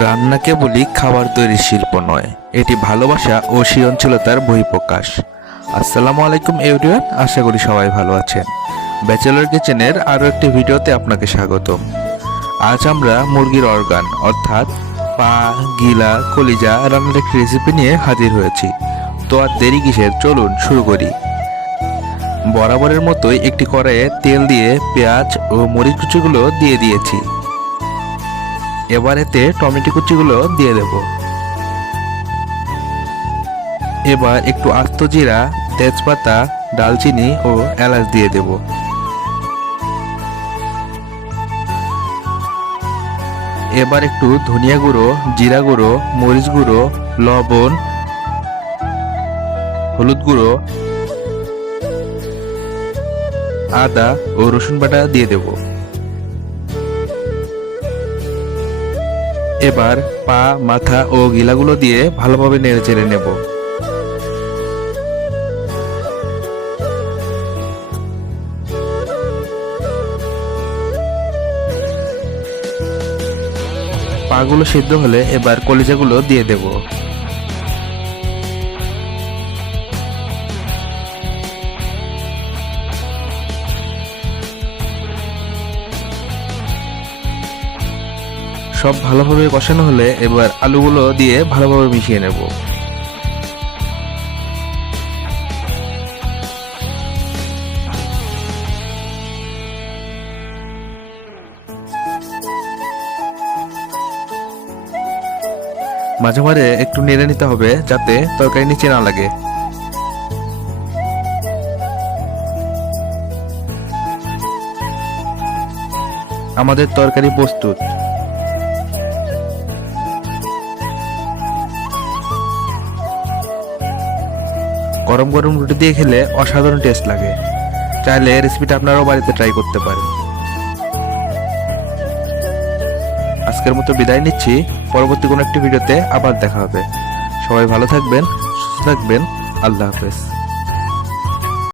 রান্নাকে বলি খাবার তৈরির শিল্প নয়, এটি ভালোবাসা ও সৃজনশীলতার বহিঃপ্রকাশ। আসসালামু আলাইকুম এভরিওয়ান, আশা করি সবাই ভালো আছেন। ব্যাচেলর কিচেনের আরও একটি ভিডিওতে আপনাকে স্বাগতম। আজ আমরা মুরগির অর্গান অর্থাৎ পা, গিলা, কলিজা রান্নার একটি রেসিপি নিয়ে হাজির হয়েছি। তো আর দেরি কিসের, চলুন শুরু করি। বরাবরের মতোই একটি কড়াইয়ে তেল দিয়ে পেঁয়াজ ও মরিচ কুচিগুলো দিয়ে দিয়েছি। এবার এতে টমেটো কুচিগুলো দিয়ে দেব। এবার একটু আস্ত জিরা, তেজপাতা, ডালচিনি ও এলাচ দিয়ে দেব। এবার একটু ধনিয়া গুঁড়ো, জিরা গুঁড়ো, মরিচ গুঁড়ো, লবণ, হলুদ গুঁড়ো, আদা ও রসুন বাটা দিয়ে দেব। এবার পা, মাথা ও গিলাগুলো দিয়ে ভালোভাবে নেড়ে চেড়ে নেব। পাগুলো সিদ্ধ হলে এবার কলিজাগুলো দিয়ে দেব। সব ভালোভাবে কষানো হলে এবার আলুগুলো দিয়ে ভালোভাবে মিশিয়ে নেব। মাঝে মাঝে একটু নেড়ে নিতে হবে যাতে তরকারি নিচে না লাগে। আমাদের তরকারি প্রস্তুত। গরম গরম রুটি দিয়ে খেলে অসাধারণ টেস্ট লাগে। চাইলে রেসিপিটা আপনারাও বাড়িতে ট্রাই করতে পারেন। আজকের মতো বিদায় নিচ্ছি, পরবর্তী কোনো একটি ভিডিওতে আবার দেখা হবে। সবাই ভালো থাকবেন, সুস্থ থাকবেন। আল্লাহ হাফেজ।